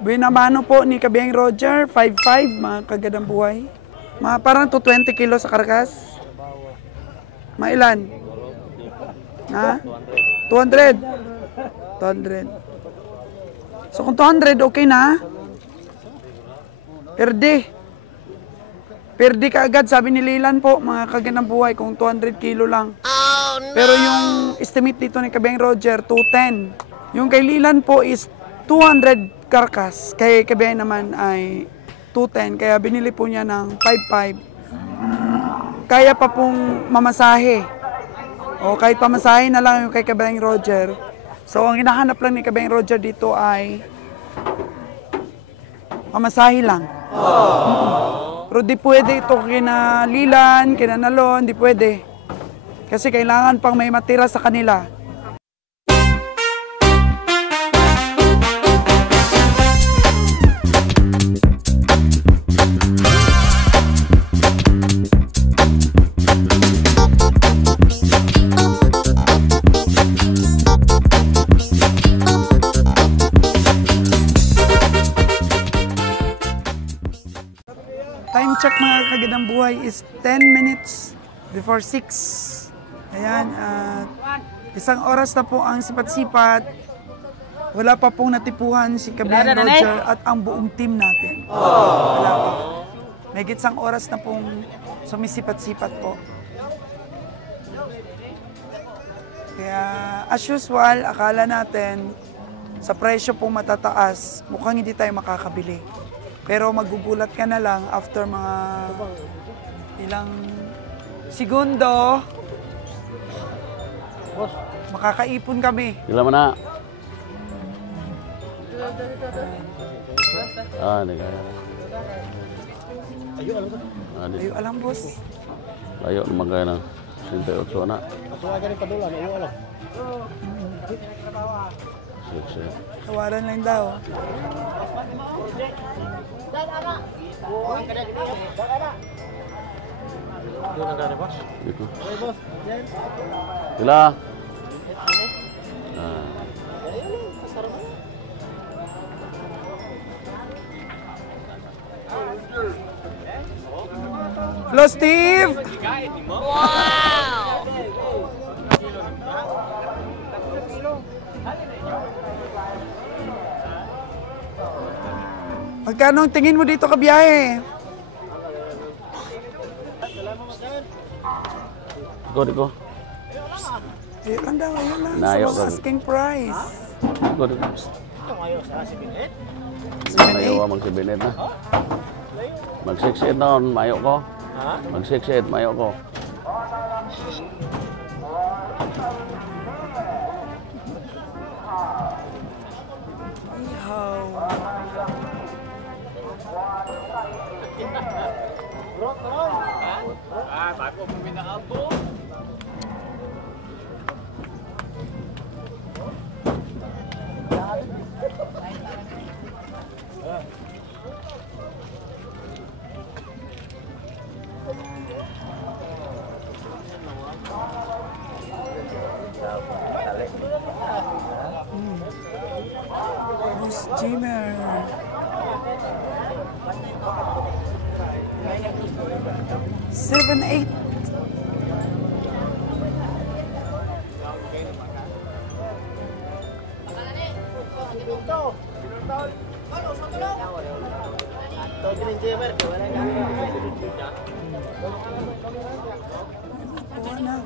Binamano po ni Kabiyang Roger, 5'5", mga kagadang buhay. Mga parang 220 kilo sa karkas. Mga ilan? Ha? 200. 200. So kung 200, okay na? Perde. Perde ka agad, sabi ni Lilan po, mga kaganang buhay, kung 200 kilo lang. Oh, no! Pero yung estimate dito ni Kabiyang Roger, 210. Yung kay Lilan po is 200 karkas. Kay Kabiyang naman ay 210. Kaya binili po niya ng 5'5". Kaya pa pong mamasahe. O kahit pamasahe na lang yung kay Kabiyang Roger. So ang hinahanap lang ni Kabiyang Roger dito ay pamasahe lang. Pero di pwede ito kina Lilan, kina Nalon, di pwede. Kasi kailangan pang may matira sa kanila. Time check mga kagadang buhay is 10 minutes before 6. Ayan, isang oras na po ang sipat-sipat. Wala pa pong natipuhan si Kabiyang Roger at ang buong team natin. Wala pa. May gitsang oras na pong sumisipat-sipat po. Kaya as usual, akala natin sa presyo pong matataas, mukhang hindi tayo makakabili. Pero magugulat ka na lang after mga ilang segundo, makakaipon kami. Ilan mo na? Ayo alam, boss. Ayo naman kayo na. 68 na. Tawaran lang daw. Dito. Sila. Hello, Steve! Wow! Magkano ang tingin mo dito kabiyahe? Iko. Ayun lang daw, ayun lang. Nayo Sa mga asking price. Iko. Mayo mag-7 na. Mag-6 noon, mayo ko. Mag-6 mayo ko. Ihaw. Bago mo minaabo. Miss Jimmer. Seven, 8.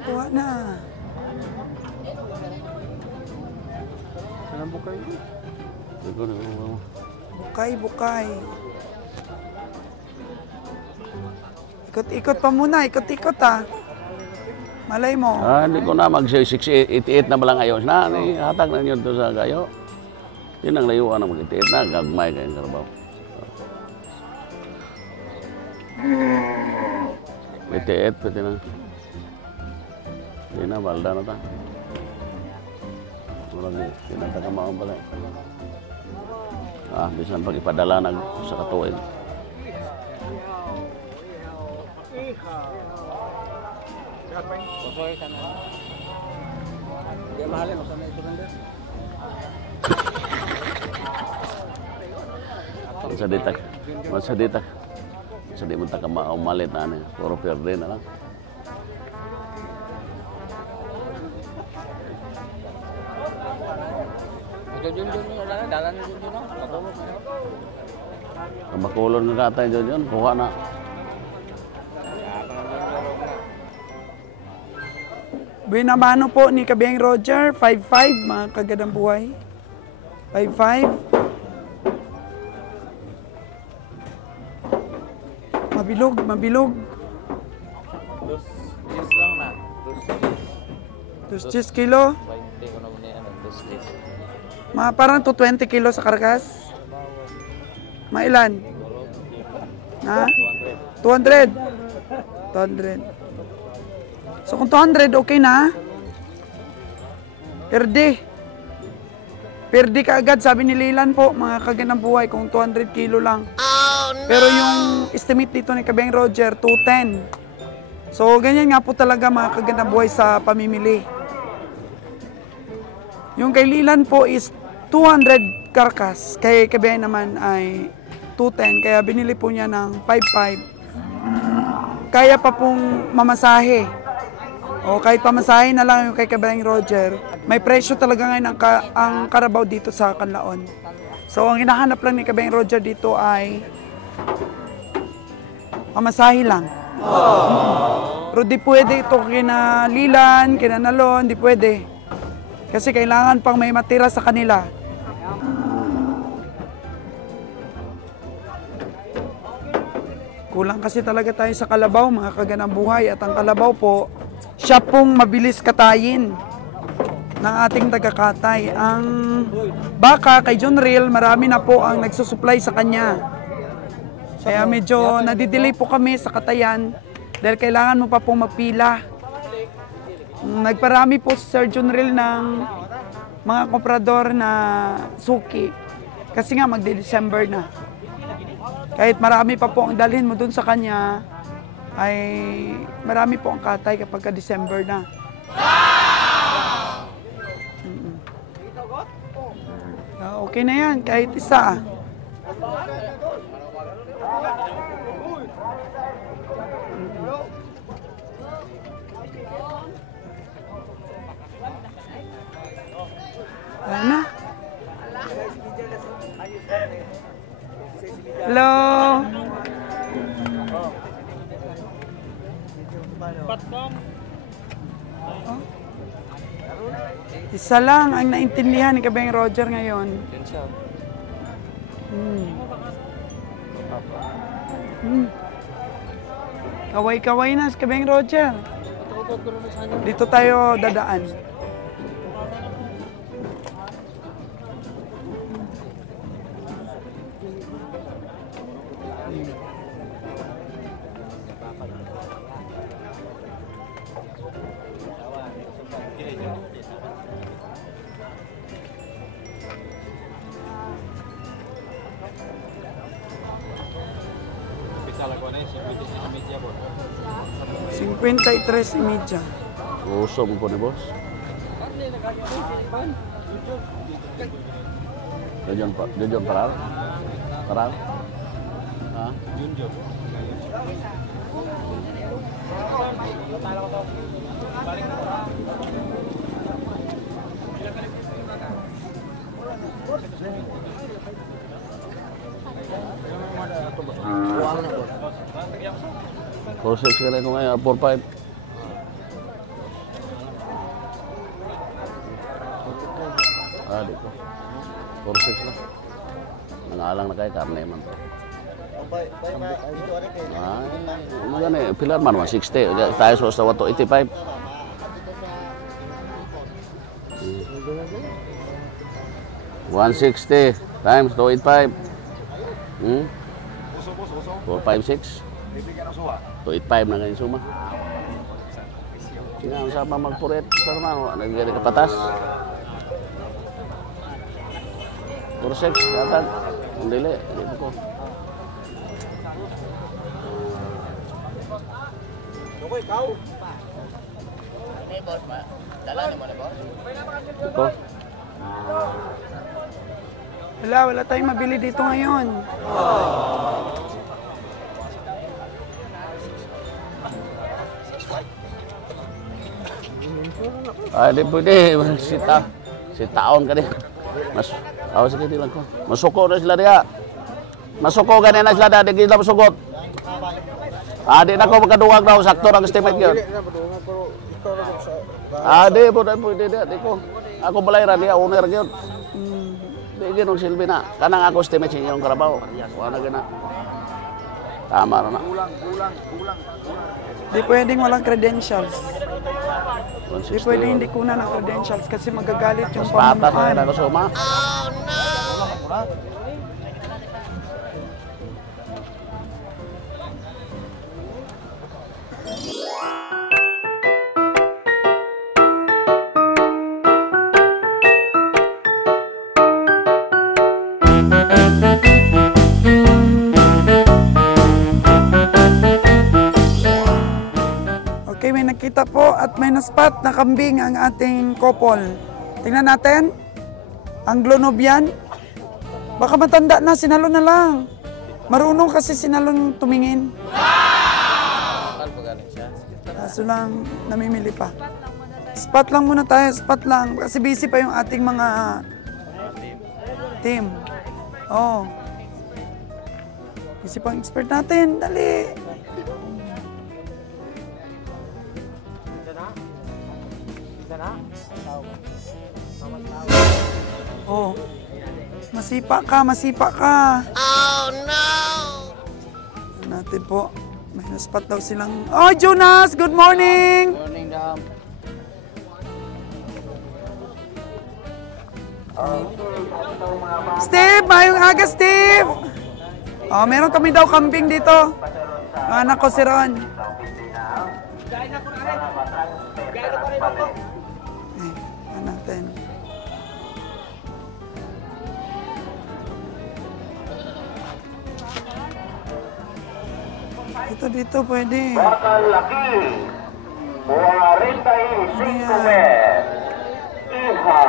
Kuha na. Saan bukay? Bukay. Ikot-ikot pa muna, ikot-ikot Malay mo. Hindi ko na mag-688 na balang ayos na. Hatag na nyo ito sa gayo. Tinang layuan na mag-88 na. Gagmay kayong karabaw. 88, pwede na. Hindi na, balda na ta. Walang tinatagamaon pala. Bisan pag ipadala sa katuwid. Masaditak. Masaditak. Sa di mo taka maumalit na ano. Puro perde na lang. Makulon nga katay Jun, kuha na. Binamano po ni Kabeng Roger, 5'5", mga kagadang buhay. 5'5". Mabilog, mabilog. Dos lang na. Dos 2 kilo. 20 ko na muna yan. Dos kiss. Mga parang 220 kilo sa karkas. Mailan? Ha? 200. 200. So kung 200, okay na. Perde. Perde ka agad, sabi ni Lilan po, mga kaganang buhay, kung 200 kilo lang. Pero yung estimate dito ni Kabeng Roger, 210. So ganyan nga po talaga mga kaganang buhay sa pamimili. Yung kay Lilan po is 200 karkas, kay Kabeng naman ay 210, kaya binili po niya ng 5'5". Kaya pa pong mamasahe. O kahit pamasahe na lang yung kay Kabeng Roger, may presyo talaga ngayon ang Carabao dito sa Canlaon. So ang hinahanap lang ni Kabeng Roger dito ay pamasahe lang. Pero di pwede ito kina Lilan, kina Nalon, di pwede. Kasi kailangan pang may matira sa kanila. Kulang kasi talaga tayo sa kalabaw, mga kaganang buhay. At ang kalabaw po, siya pong mabilis katayin ng ating tagakatay. Ang baka kay John Real, marami na po ang nagsusupply sa kanya. Kaya medyo nadidelay po kami sa katayan dahil kailangan mo pa pong magpila. Nagparami po si Sir John Real ng mga komprador na suki. Kasi nga magde-December na. Kahit marami pa po ang dalhin mo dun sa kanya, ay marami po ang katay kapag ka-December na. Okay na yan, kahit isa. Ano? Hello? Oh. Isa lang ang naintindihan ni Kabeng Roger ngayon. Kaway-kaway na si Kabeng Roger. Dito tayo dadaan. $53.30. Usok mo po ni boss. Junjun Paral? Paral? Ha? Junjun. Proses ka lang ngayon, 4-5. Dito. 4-6 lang. Nangalang na kayo, karne man to. Ano gani, pilar man 60. Tayo sa wato 85. $160 times 285. 456. 285 na ganyan suma. Sige, ang sama magpuret. Saan naman, nagigari ka patas. 4-6, yatag. Ang dili, dito ko. Ako ikaw. Hey, boss, dala naman na, boss. Ito. Wala tayong mabili dito ngayon. Di pwede. Sitaon ka din. Sige, di lang ko. Masuko na sila diya. Masuko ka na sila diya. Di kita masugot. Di na ko magkaduwag daw. Sakto ang estimate yun. Di po. Di ko. Ako balayran diya. Owner yun. Di ginong silbi na. Kanang ako estimate sa inyong karabaw. Wala na. Tama na. Di pwedeng walang credentials. Di pwedeng hindi kunan ng credentials kasi magagalit yung Patas na pamunuan. ako suma. Okay, may nakita po at may naspot na kambing ang ating couple. Tingnan natin. Anglo-Nubian. Baka matanda na, sinalo na lang. Marunong kasi sinalon tumingin. Kaso lang, namimili pa. Spot lang muna tayo, spot lang. Kasi busy pa yung ating mga team. Oh. Busy pang expert natin, dali. Oh. Masipa ka. Oh no! Natin po. May naspot daw silang... Oh, Jonas! Good morning! Morning, Dam. Steve! Mayong aga, Steve! Oh, meron kami daw kambing dito. Yung anak ko si Ron. Natin. Dito pwede. Bakal laki, 45 mes. Iha.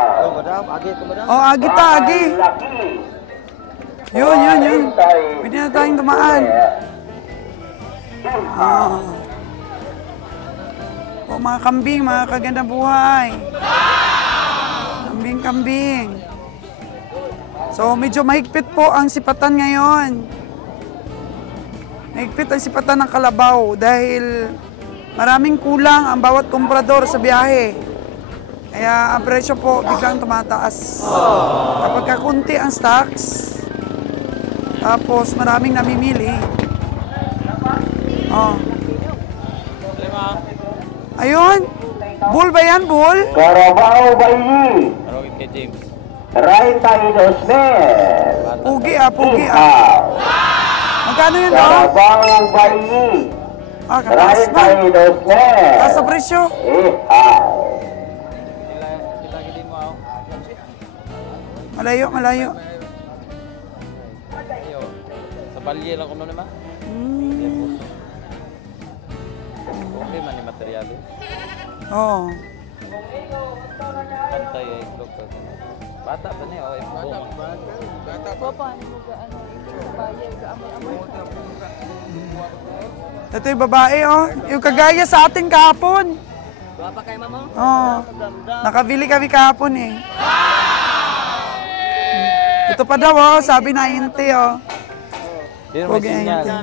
Oh, agi ta, agi. Laki. Yun. Pwede na tayong dumaan. Oh. Oh, mga kambing, mga kagandang buhay. Kambing. So, medyo mahigpit po ang sipatan ngayon. Mahigpit ang sipatan ng kalabaw dahil maraming kulang ang bawat komprador sa biyahe. Kaya ang presyo po biglang tumataas. Kapag kakunti ang stocks, tapos maraming namimili. Oh. Ayun. Bull ba yan, bull? Carabao Bayi, Arogit kay James. 32 mes. Pugi ah. Iha. Magkano yun, oh? Carabao Bayi, Ah, kataas ba? 32 mes. Taas sa presyo. Iha. Kita gini mo ako. Malayo. Ayo. Sa balye lang kuno naman. Okay man ni material. Oh. Antay ay itlog ka. Bata pa niya o ibuong. Ito yung babae, oh. Yung kagaya sa atin kahapon. Baba kay mama? Oh. Nakabili kami kahapon, eh. Ito pa daw, oh. Sabi na hinti, oh. Dito may Okay, sinyal. ito.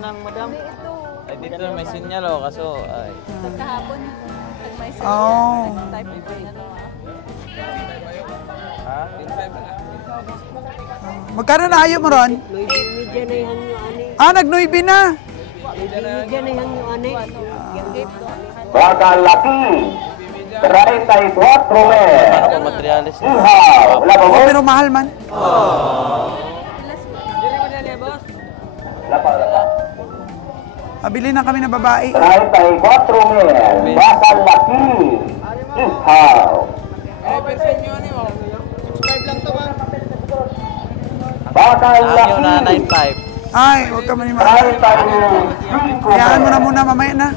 Ay dito may sinyal o kaso ay. Kahapon, may Oh. type of ano. Ha? Magkano na ayaw mo, Ron? Nag-9 na. Bakal laki, 34 mes. Paano kung materialis? Iha. Wala ba mo? Pero mahal man. Pabili na kami ng babae. 34 mes. Bakal laki. Iha. Bakal Ang yun na laki, 9.5. Ay, huwag ka maniwala. 35 Hayaan mo na mes. muna, mamaya na.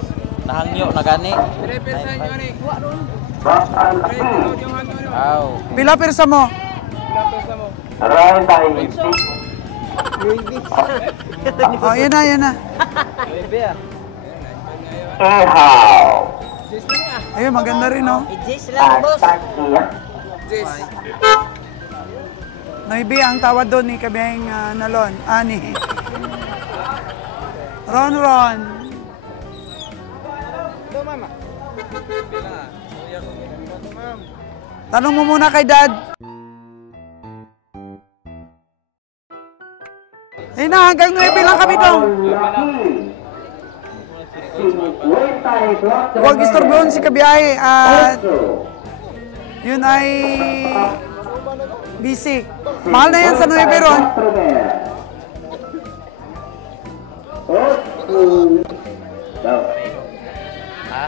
Nahangyo na gani. Bakal laki, Aw. Pila persa mo? 36. Oh, yun na, yun na. Bebe ah. Ihaw. Ayun, maganda rin, oh. Ataki. Noibi ang tawad doon ni Kabeng Nalon. Ani. Ron Ron. Tanong mo muna kay Dad. Ayun na, hanggang 9 lang kami doon. Huwag istorbohon si Kabiyahe at yun ay busy. Mahal na yan sa 9 ron. Ha?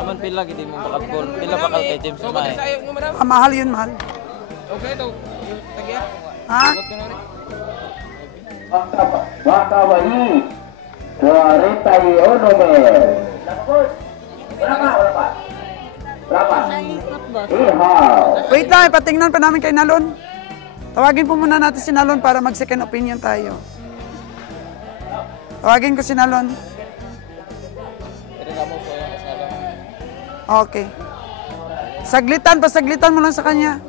Naman pila gid mo bakal pila bakal kay James May. Mahal yun, mahal. Ha? Wakawani 41 mil. Berapa? Ihaw. Wait lang, ipatingnan pa namin kay Nalon. Tawagin po muna natin si Nalon para mag-second opinion tayo. Tawagin ko si Nalon. Okay. Pasaglitan mo lang sa kanya.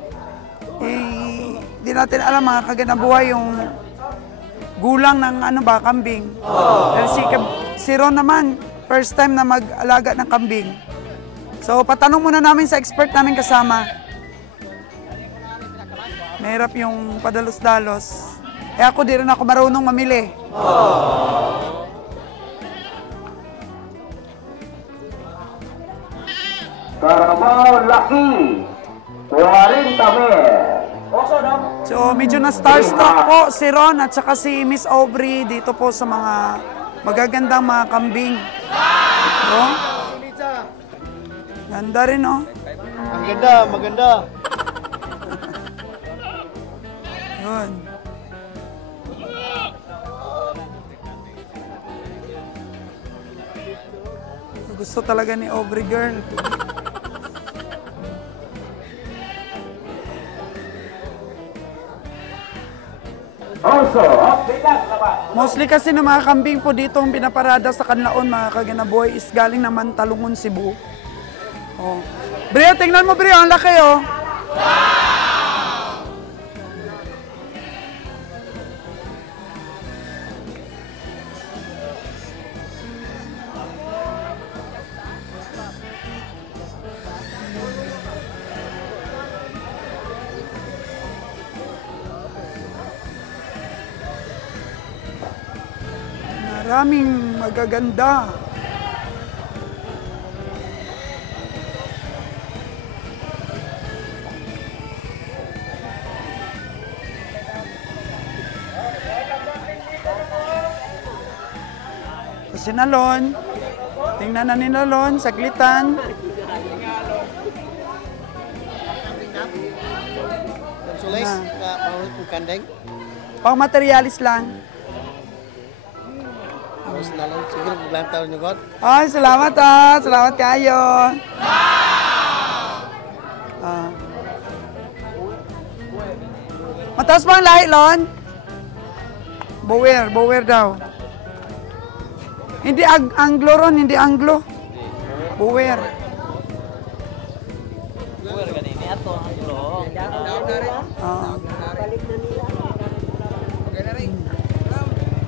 Di natin alam mga kaganabuhay yung gulang ng kambing. Pero si Ron naman, first time na mag-alaga ng kambing. So, patanong muna namin sa expert namin kasama. Mahirap yung padalos-dalos. Ako di rin ako marunong mamili. Carabao Laki 40 mil. So, medyo na starstruck po si Ron at saka si Miss Aubrey dito po sa mga magagandang mga kambing. Oh. Ganda rin, oh. Ang ganda, maganda. Yun. Gusto talaga ni Aubrey girl. Also, bigas na ba? Mostly kasi ng mga kambing po dito ang pinaparada sa kanlaon mga kaganaboy is galing naman Talungon, Cebu. Oh. Brio, tingnan mo Brio, ang laki oh. Maraming magaganda. Si Nalon, tingnan na ni Nalon, saglitan. Sulis, pangulot po kandeng. Pang materialis lang. Tapos na lang, siguro maglang taon nyo, God. Ay, salamat salamat kayo. Mataas pa ang lahi, Lon? Bower daw. Hindi Anglo ron, hindi Anglo. Bower. Buwer ganini ato ang ulo.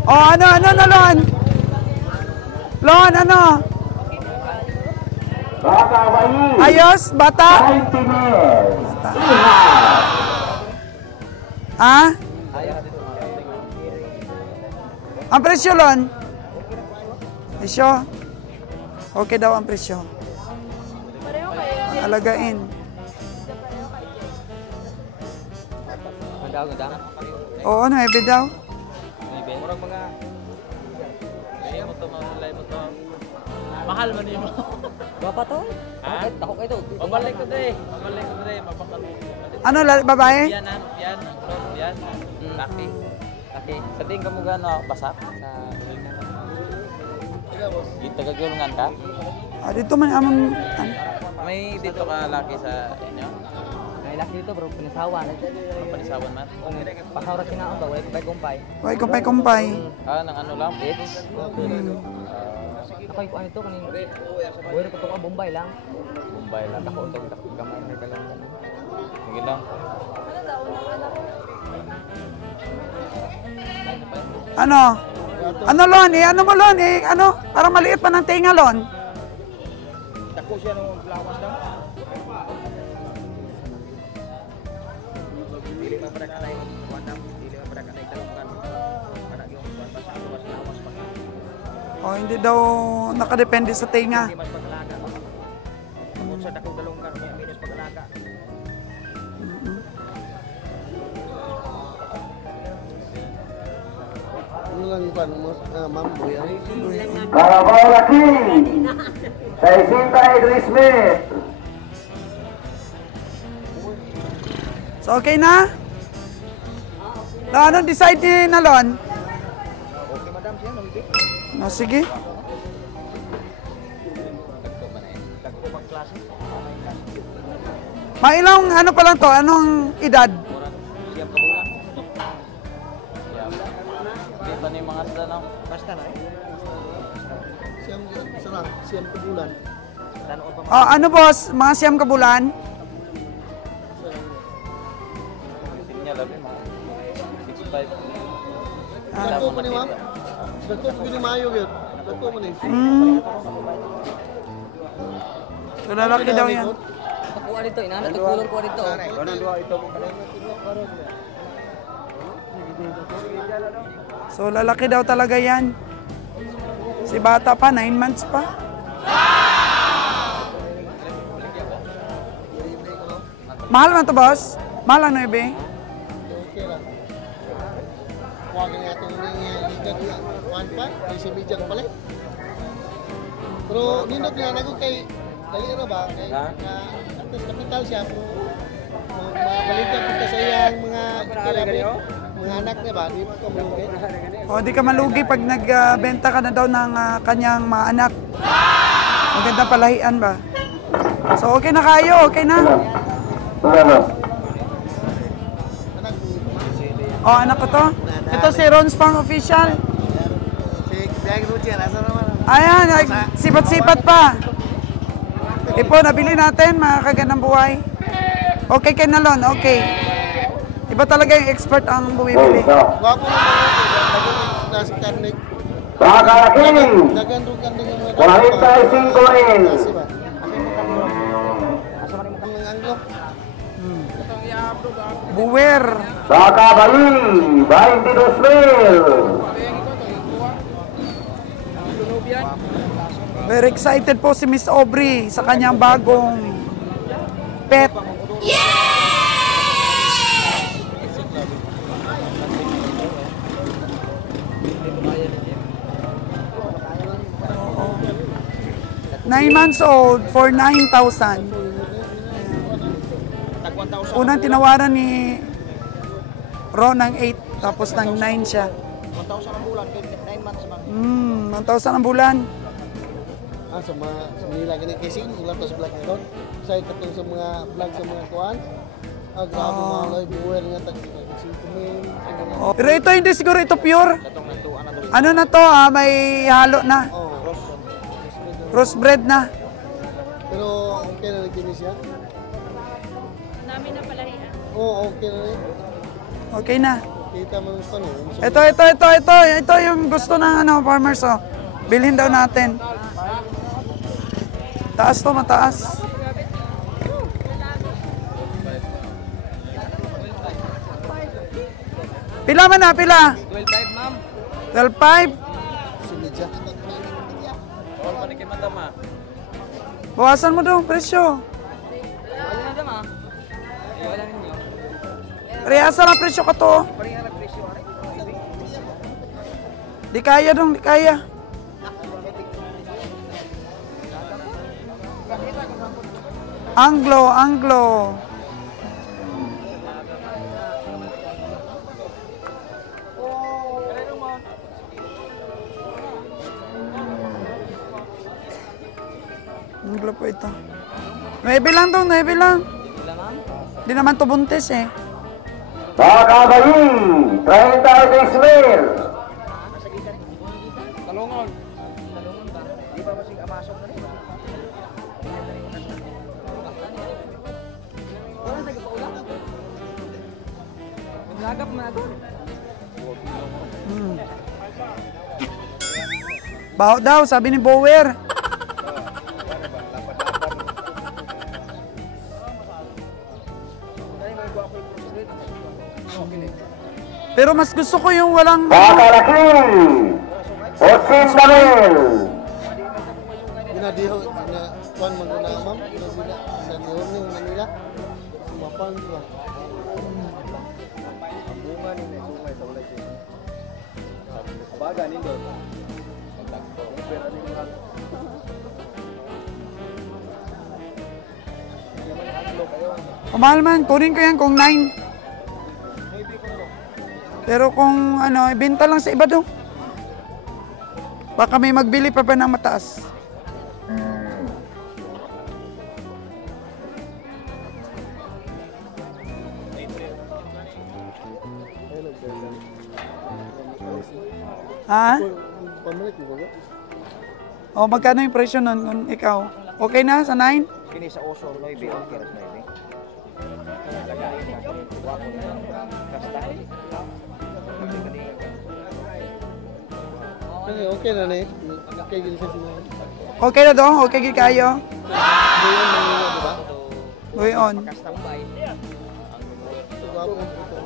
Oh, ano, Lon? Lon, ano? Wakawani Ayos, bata? 20 mil. Ha? Ang presyo, Lon? Presyo? Okay daw ang presyo. Alagain. Ganda. Oo, ano, ebe daw? Maybe. Murag mga Laya mo to, malay mo to. Mahal man yun mo. Bapa to? Ha? Ako kayo to. Pabalik ko deh. Mapakal mo. Ano, babae? Yan. Laki. Sa tingin ka mo gano'n, basak? Sa tingin na. Tagagulungan ka? Dito man amang... May dito ka laki sa inyo? May laki dito bro, pinasawan. Panisawan man? Pasawra sinaon ba, wala kumpay-kumpay. Uy, kumpay-kumpay. Nang ano lang, bits? Ako yung ano ito, kanin. Wala ko ito ka, Bombay lang. Bombay lang. Ako ito, gamay na dalang yan. Sige lang. Ano? Ano, Lon? Ano mo, Lon? Ano? Parang maliit pa ng tinga, Lon. Dako siya ng lawas daw. Dili man para kanay kuanam, dili man para kanay talungkan. Para yung kuan pa sa lawas pa. O, hindi daw nakadepende sa tinga. Hindi man paglaga. Kung sa dako dalungkan, may minus paglaga. Ano lang pa ma'am boy ay. Carabao laki. 63 Smith. So, okay na? Ano decide ni Nalon? Okay madam siya nang big. No, sige. Dako pang klase. Mailang ano pa lang to? Anong edad? Siyam ka bulan. Hindi pa ni mga sila no? Basta na eh. Siyam ka bulan. Tanong pa Oh, ano boss? Mga siyam ka bulan? Niya labi mga 65. Dako pa ni ma'am. Dako pa ni mayo gyud. Dako pa ni. So, lalaki daw yan. Pakuha dito, inahanap tagkulong ko dito. So, lalaki daw talaga yan. Si bata pa, 9 months pa. Mahal man to, boss? Mahal ano, Ibe? Okay lang. Huwag nga itong ligat na kuhan pa, kay si Bijak pala. Pero nindot nga nago kay, dali na ba? Kay, at least kapital siya, pero mabalikan kita sa iyang mga anak niya ba? Di pa ka malugi. O, di ka malugi pag nagbenta ka na daw ng kanyang mga anak. Maganda palahian ba? So, okay na kayo, okay na? O, anak ko to? Ito si Ron's Farm Official. Si Biag Roger, asa naman? Ayan, sipat-sipat pa. Ipo, nabili natin, mga kagandang buhay. Okay kay Nalon, okay. Iba talaga yung expert ang bumibili. Wapo naman ako, nasa karnik. Pakalaki. Dagan ro kandang yung mga 45 in. Kasi ba? Asa man yung anglo? Buwer. Bakabali. 22,000. Very excited po si Miss Aubrey sa kanyang bagong pet. Nine months old for 9,000. Unang tinawaran ni Ron ng 8, tapos ng 9 siya. 1,000 ang bulan, 9 months man. 1,000 ang bulan. Sa Manila ganyan kasi ulat sa vlog nito. Sa katong sa mga vlog sa mga kuan. Grabe mga live viewer nga tag 5,000. Oh, pero ito hindi siguro ito pure. Ano na to, may halo na. Crossbred na. Pero okay na rin siya. Namin na palahian. Oo, okay na rin. Okay na. Kita mo yung paano. Ito yung gusto ng farmers, oh. Bilhin daw natin. Taas to, mataas. Pila man na, pila? 12.5 ma'am. 12.5? Sumidya. All pa ni kay madam ah. Bawasan mo daw ang presyo. Wala na dama. Wala ninyo. Rehasa ang presyo ka to. Di kaya dong, di kaya. Anglo. Anglo po ito. 9 lang to, 9 lang. Di naman to buntis eh. Makabali, 36 mil. Talungon. Talungon ba? Di ba masig amasok na rin? Wala na paulang. Naglagap na ako. Baho daw, sabi ni Bower. Pero mas gusto ko yung walang... Makalaki, 80 mil. Ginadiho na kuan maguna ma'am. Ginadiho ni Manila. Mapang ba. Bunga ni sungay sa walay siya. Abaga nindo. Mahal man, kunin ko yan kung 9. Pero kung ano, ibenta lang sa iba daw. Baka may magbili pa ng mataas. Ha? Pamalik mo ba? O magkano yung presyo nun kung ikaw? Okay na sa 9? Kini sa oso, 9, okay ras 9. Okay na ni. Okay gid sa sila. Okay na daw? Okay gid kayo? Doon Manila, di ba? Doon. Gwapo ito.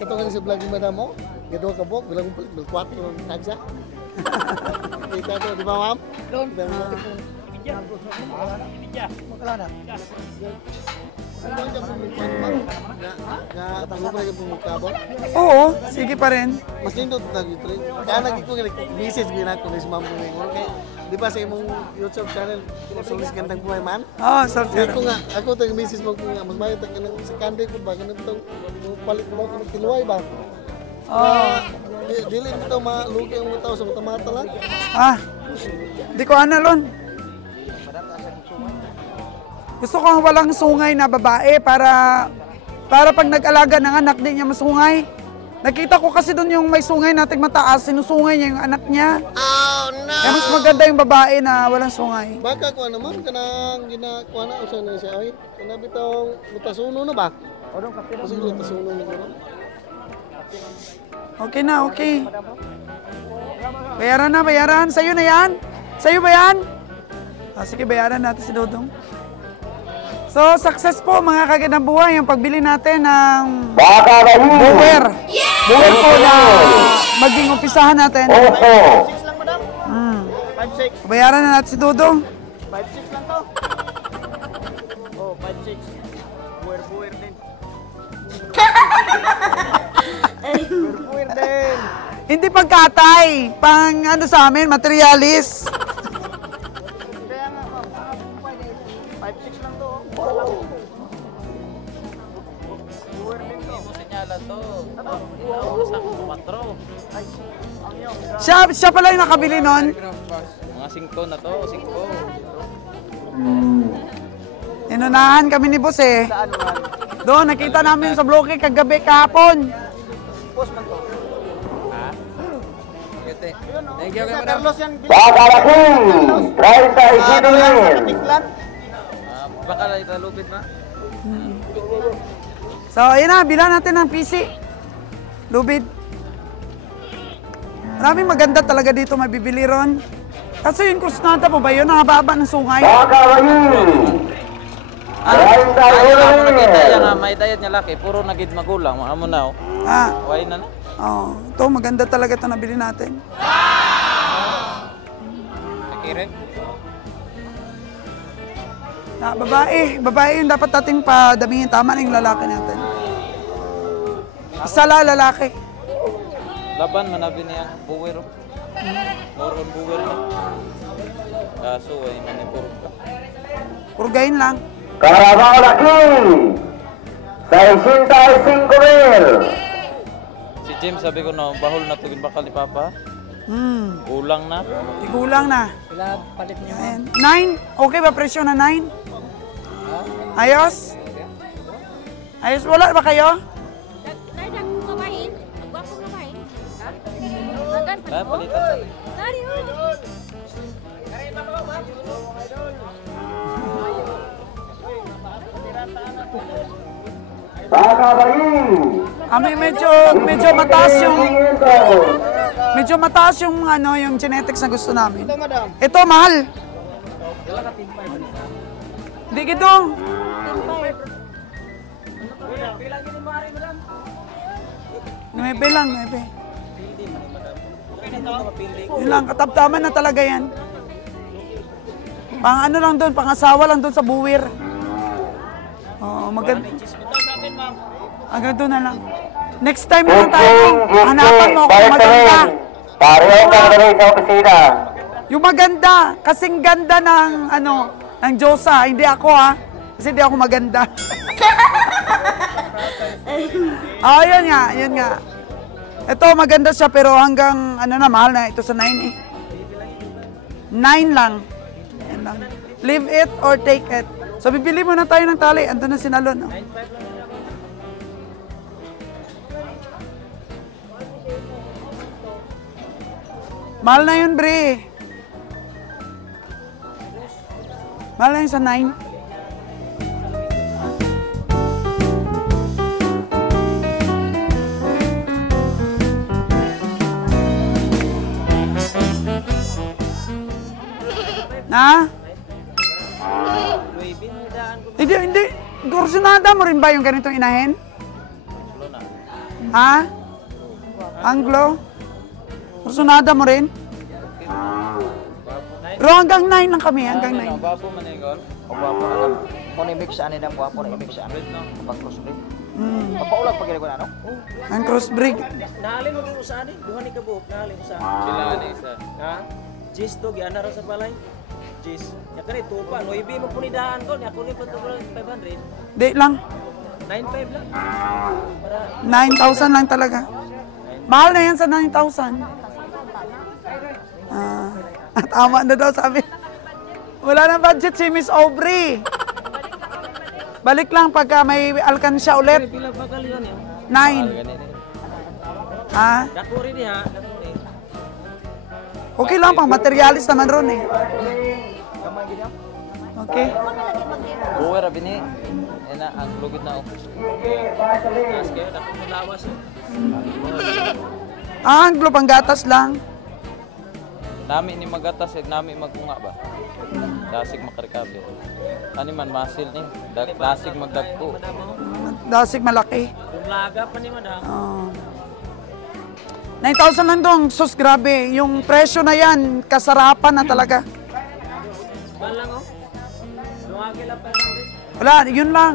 Katong sa vlog ni madam mo, gadwa ka bok, bilang bil 4 ng tagsa. Ikaw to, di ba ma'am? Doon. Makalana. Nga pumukha ba? Oo, sige pa rin. Mas nindot na dito rin. Kaya naging ko message gina ko ni ma'am ko kay di ba sa imong YouTube channel Sulis Gandang Buhay man? Oo, sir. Ko nga ako tag message mo ko nga mas mayo tag kanang sa kanday ko ba kanang tong palit mo ko tiluay ba? Dili nito malugi ang mga tao sa mata-mata lang. Di ko analon. Gusto ko walang sungay na babae para pag nag-alaga ng anak di niya masungay. Nakita ko kasi doon yung may sungay nating mataas, sinusungay niya yung anak niya. Oh no! Kaya mas maganda yung babae na walang sungay. Baka ko naman kanang ginakuha na usa na siya ay. Kana bitong mutasuno na ba? Odong kape. Kasi mutasuno na guro. Okay na, okay. Bayaran na, bayaran. Sa'yo na yan? Sa'yo ba yan? Sige, bayaran natin si Dodong. So, success po mga kagandang buhay yung pagbili natin ng Bower. Bower po na maging umpisahan natin. 6 lang madam. 5-6. Bayaran na natin si Dodong. 5-6 lang to. Oh, 5-6. Buwer din. Buwer din. Hindi pagkatay. Pang ano sa amin, materialis. Kaya nga, 5-6 lang to. Buwer din to. Sinyalan to. Sa 4. Siya pala yung nakabili nun. Mga 5 na to, 5. Inunahan kami ni boss eh. Doon, nakita namin sa bloke kagabi kahapon. Post man to. Thank you, Sa Carlos yan. Makalaki, 37 mil. Tiklan. Baka lang italupit na. So, ayun na, bilan natin ng PC. Lubid. Maraming maganda talaga dito mabibili ron. Kaso yung krusnata po ba yun? Nakababa ng sungay. Makalaki, 31 mil. May dayat niya laki, puro nagid magulang, mga mo na. Why na na? Ito maganda talaga ito nabili natin. Nakire? Babae yung dapat nating padamingin. Tama na yung lalaki natin. Isa la lalaki. Laban manabi niya buwer. Moron buwer na. Kaso ay manipur ka. Purgayin lang. Makalaki, 65,000. Si James sabi ko na, bahol na tugin bakal ni Papa. Ulang na. Tigulang na. Sila palit niyo. Ayan. 9? Okay ba presyo na 9? Ayos? Ayos, wala ba kayo? Nagdag kong kabahin. Gwapong kabahin. Nagan pa Ah, ko. palitan. Nari, Mga kabayin, Medyo mataas yung ano, yung genetics na gusto namin. Ito, madam. Ito mahal. Di gidong. Nuebe lang, nuebe. Yun lang, kataptaman na talaga yan. Pang ano lang doon, pang asawa lang doon sa buwir. Oo, maganda. Agad doon na lang. Next time na lang tayo. Hanapan mo kung maganda. pareho ka na rin sa opisina. Yung maganda, kasing ganda ng ano, ng Diyosa, hindi ako ha. Kasi hindi ako maganda. Oh, yun nga. Ito maganda siya pero hanggang ano na mahal na ito sa 9 eh. 9 lang. Yan lang. Leave it or take it. So bibili muna tayo ng tali. Andun na sinalon. Oh. Mahal na yun, bre. Mahal na yun sa 9. Na? Hindi. Kursunada mo rin ba yung ganitong inahin? Ha? Anglo? Kursunada mo rin? Pero hanggang 9 lang kami, hanggang 9. Gwapo man eh, Gol. O gwapo na lang. Kung ibig saan nila, gwapo na ibig saan. Kapag crossbreed. Papaulag pag ginagawa na, no? Ang crossbreed. Nahalin mo kung saan eh. Duhan ni kabuok, nahalin mo saan. Sila ni isa. Ha? Jis to, giana ra sa balay. Jis. Ya kani tupa, no ibi mo punidahan ko, niya kunin pa to 500. Di lang. 9.5 lang. Para 9,000 lang talaga. Mahal na yan sa 9,000. Tama na daw sabi. Wala na budget si Miss Aubrey. Balik lang pagka may alkansya ulit. pila bakal yan eh. 9. Ha? Dakuri di ha, dakuri. Okay lang, pang materialis naman ron eh. Okay. Buwe ra bini. Ena ang lugit na office. Tapos kayo, dako mo lawas eh. Anglo, pang gatas lang. Nami ni magatas ug nami magunga ba. Dasig makarikabe. Ani man masil ni. Dasig magdagko. Dasig malaki. Kung laga pa ni madam. 9,000 lang dong. Sus, grabe. Yung presyo na yan, kasarapan na talaga. Ban lang oh. Dumagi lang 500. Wala, yun lang.